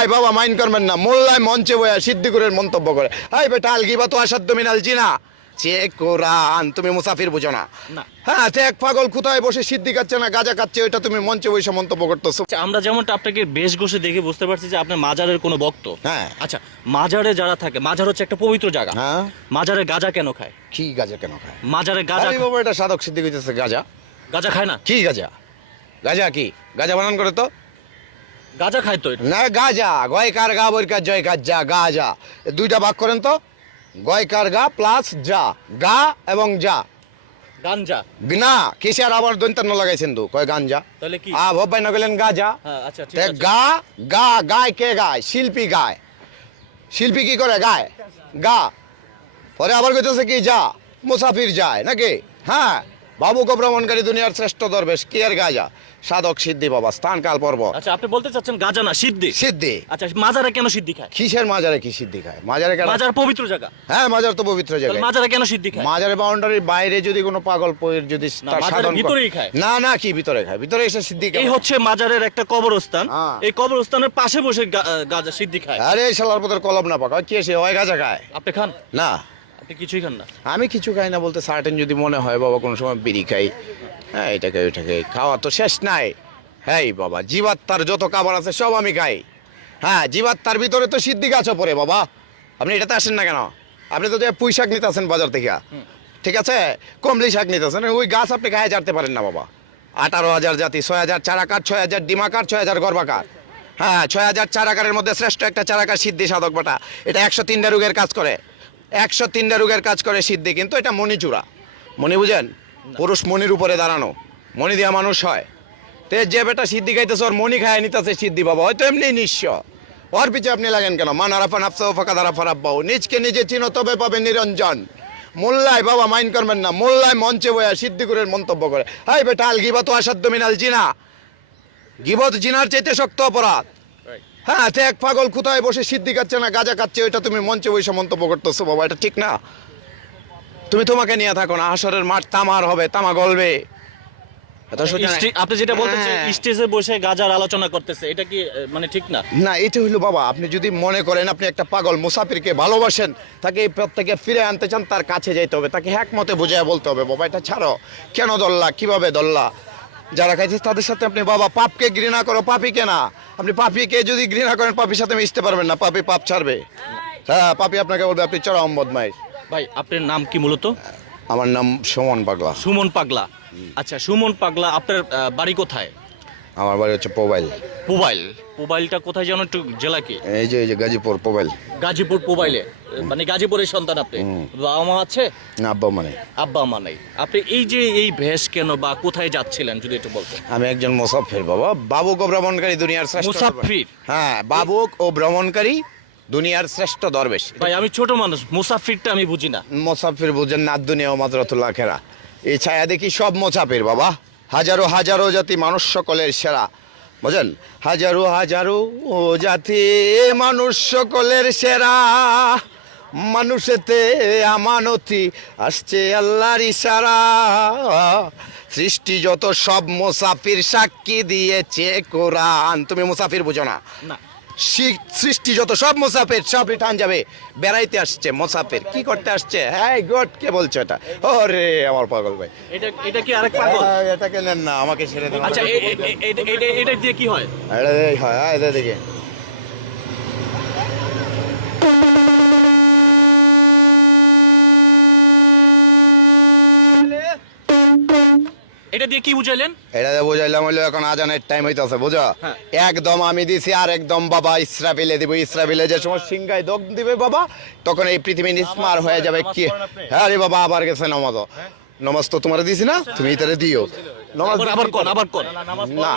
মোল্লায় বাবা মাইন্ড করবেন না। মোল্লায় মঞ্চে বয়া সিদ্দিকুরের মন্তব্য করে। হাই বেটা আলগিবা তো আসাধ্য মিনাল জিনা। চে কোরআন তুমি মুসাফির বুঝো না। হ্যাঁ এক পাগল কোথায় বসে সিদ্ধি খাচ্ছে না গাজা খাচ্ছে ওইটা তুমি মঞ্চে বসে মন্তব্য করতেছো। আচ্ছা, আমরা যেমনটা আপনাকে বেশ ঘষে দেখে বুঝতে পারছি যে আপনার মাজারের কোনো ভক্ত। হ্যাঁ। আচ্ছা মাজারে যারা থাকে মাজার হচ্ছে একটা পবিত্র জায়গা। হ্যাঁ। মাজারে গাজা কেন খায়? কি গাজা কেন খায়? মাজারে গাজা বাবা এটা সাধক সিদ্ধি হইতেছে গাজা। গাজা খায় না? কি গাজা? গাজা কি? গাজা বানান করে তো? গাজা খায় তো। না গাজা। গয়কার গা বৈকার জয়কার যা গাজা। দুইটা ভাগ করেন তো। গয়কার গা প্লাস যা গা এবং যা। গাঞ্জা না কিসের আবার দৈন্তান্ন লাগাইছেন তো? কয় গাঞ্জা তাহলে কি? আ ভবাই না গেলেন গাজা। হ্যাঁ আচ্ছা গা গা গায় কে গায়? শিল্পী গায়। শিল্পী কি করে? গায়। গা। পরে আবার কইতেছে কি যা মুসাফির যায় নাকি? হ্যাঁ। বাবু ভ্রমণকারী দুনিয়ার শ্রেষ্ঠ দরবেশ কি আর গাজা? সাধক সিদ্ধি বাবা স্থান কাল পর্ব। আচ্ছা আপনি বলতে চাচ্ছেন গাজা না সিদ্ধি? সিদ্ধি। আচ্ছা মাজারে কেন সিদ্ধি খায়? কিসের মাজারে কি সিদ্ধি খায়? মাজারে কেন মাজার পবিত্র জায়গা। হ্যাঁ মাজার তো পবিত্র জায়গা। মাজারে কেন সিদ্ধি খায়? মাজারের বাউন্ডারির বাইরে যদি কোনো পাগল পয়ের যদি না, তার সাধন ভিতরেই খায়। না না কি ভিতরে খায়? ভিতরে এসে সিদ্ধি খায় এই হচ্ছে মাজারের একটা কবরস্থান। হ্যাঁ। এই কবরস্থানের পাশে বসে গাজা সিদ্ধি খায়। আরে শালার পথের কলম না পাকা কি এসে হয় গাজা খায়। আপনি খান? না। আপনি কিছুই খান না? আমি কিছু খাই না বলতে সার্টেন যদি মনে হয় বাবা কোনো সময় বিড়ি খাই। হ্যাঁ এটাকে ওইটাকে খাওয়া তো শেষ নাই। হ্যাঁ বাবা জীবাত্মার যত খাবার আছে সব আমি খাই। হ্যাঁ জীবাত্মার ভিতরে তো সিদ্ধি গাছও পড়ে বাবা। আপনি এটাতে আসেন না কেন? আপনি তো যে পুঁই শাক নিতে আসেন বাজার থেকে। ঠিক আছে? কমলি শাক নিতে আসেন। ওই গাছ আপনি খায় জানতে পারেন না বাবা। আঠারো হাজার জাতি ছয় হাজার চারাকার ছয় হাজার ডিমাকার ছয় হাজার গর্বাকার হ্যাঁ ছয় হাজার চারাকারের মধ্যে শ্রেষ্ঠ একটা চারাকার সিদ্ধি সাধক বাটা। এটা একশো তিনটা রোগের কাজ করে। একশো তিনটা রোগের কাজ করে সিদ্ধি কিন্তু এটা মণিচূড়া। মণি বুঝেন? পুরুষ মণির উপরে দাঁড়ানো। মণি দিয়া মানুষ হয়। তে যে বেটা সিদ্ধি খাইতেছে ওর মণি খায় নিতেছে সিদ্ধি বাবা হয়তো এমনি নিঃস্ব। ওর পিছে আপনি লাগেন কেন? মান আরাফা নাফসা ও ফাঁকা দারাফা রাব্বাও নিজকে নিজে চিনো তবে পাবে নিরঞ্জন। মোল্লায় বাবা মাইন্ড করবেন না মোল্লায় মঞ্চে বয়া সিদ্দিকুরের মন্তব্য করে। হাই বেটা আল গিবা তো আসাধ্য মিনাল জিনা। গিবত জিনার চাইতে শক্ত অপরাধ। হ্যাঁ এক পাগল কোথায় বসে সিদ্ধি খাচ্ছে না গাজা খাচ্ছে ওইটা তুমি মঞ্চে বসে মন্তব্য করতেছো বাবা এটা ঠিক না। তুমি তোমাকে নিয়ে থাকো না হাসরের মাঠ তামার হবে তামা গলবে। আপনি যেটা বলতেছেন হ্যাঁ। স্টেজে বসে গাজার আলোচনা করতেছে এটা কি মানে ঠিক না? না এটা হইল বাবা আপনি যদি মনে করেন আপনি একটা পাগল মুসাফিরকে ভালোবাসেন তাকে এই থেকে ফিরে আনতে চান তার কাছে যাইতে হবে তাকে হ্যাক মতে বুঝায় বলতে হবে বাবা এটা ছাড়ো। কেন দল্লা? কীভাবে দল্লা? যারা খাইছে তাদের সাথে আপনি বাবা পাপকে ঘৃণা করো পাপিকে না? আপনি পাপিকে যদি ঘৃণা করেন পাপির সাথে মিশতে পারবেন না পাপি পাপ ছাড়বে। হ্যাঁ পাপি আপনাকে বলবে আপনি চড়া অম্বদ মাই ভাই আপনার নাম কি মূলত? আমার নাম সুমন পাগলা। সুমন পাগলা। আচ্ছা সুমন পাগলা আপনার বাড়ি কোথায়? আমার বাড়ি হচ্ছে পোবাইল। মোবাইল মোবাইলটা কোথায় যেন একটু জেলা কি? এই যে এই যে গাজীপুর পোবাইল। গাজীপুর মোবাইলে মানে গাজীপুরের সন্তান আপনি? বাবা মা আছে? না আব্বা মানে আব্বা মা নাই। আপনি এই যে এই ভেষ কেন বা কোথায় যাচ্ছিলেন যদি একটু বলতেন? আমি একজন মুসাফির বাবা। বাবুক ও ভ্রমণকারী দুনিয়ার শ্রেষ্ঠ মুসাফির? হ্যাঁ বাবুক ও ভ্রমণকারী দুনিয়ার শ্রেষ্ঠ দরবেশ। ভাই আমি ছোট মানুষ মুসাফিরটা আমি বুঝি না। মুসাফির বুঝেন না দুনিয়া ও মাদ্রাতুল্লাহ খেরা এই ছায়া দেখি সব মুসাফির বাবা। হাজারো হাজারো জাতি মানুষ সকলের সেরা। বুঝেন হাজারো হাজারো ও জাতি মানুষ সকলের সেরা। মানুষেতে আমানতি আসছে আল্লাহর ইশারা। সৃষ্টি যত সব মুসাফির সাক্ষী দিয়েছে কোরআন। তুমি মুসাফির বুঝো না। সৃষ্টি যত সব মোসাফের সব রিটার্ন যাবে। বেড়াইতে আসছে মোসাফের। কি করতে আসছে? হ্যাঁ গড কে বলছো এটা? ওরে আমার পাগল ভাই। এটা এটা কি আরেক পাগল? আহ, এটাকে নেন না আমাকে ছেড়ে দেন আচ্ছা এটা এটা দিয়ে কি হয়? এটা হয় হ্যাঁ, এটা দেখে এটা দিয়ে কি বুঝাইলেন? এটা দিয়ে বুঝাইলাম হইল এখন আজানের টাইম হইতাছে বুঝো হ্যাঁ। একদম আমি দিছি আর একদম বাবা ইসরাফিলে দিব ইসরাফিলে যে সময় সিংহায় দম দিবে বাবা তখন এই পৃথিবী নিস্মার হয়ে যাবে। কি? হ্যাঁ রে বাবা আবার গেছে নমাজ। নমাজ তো তোমার দিছি না তুমি তাহলে দিও। নমাজ আবার আবার কোন আবার কোন? না